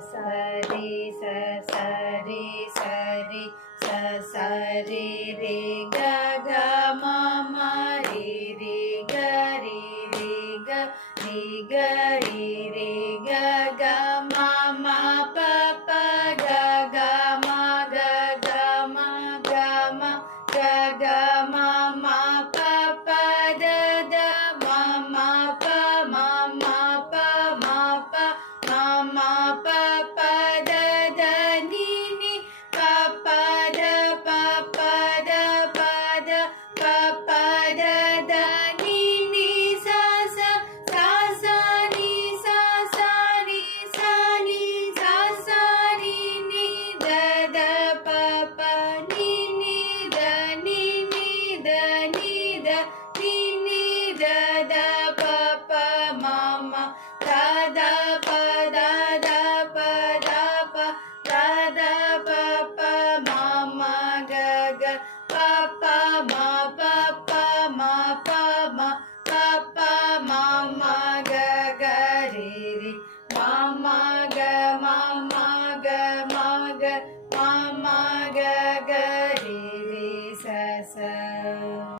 சரி சரி சரி சரி ரே க க ம ம ரே ரே க ரே ரே க ரே க ரே ரே க க ம ம ப ப க க ம க க ம க ம க க ம ம ப ப த த ம ம ப ம ம ப ம ப ம ம ப ப த த நீ நீ ப ப த ப ப த ப த ப ப த த நீ நீ ச ச ச ச நீ ச ச நீ ச நீ ச ச நீ நீ த த ப ப நீ நீ த நீ நீ த நீ த நீ நீ த த ப ப ம ம த த ப த த ப த ப த த ப ப ம ம க க ப ப ம ப ப ம ப ம ப ப ம ம க க ரே ரே ம ம க ம ம க ம க ம ம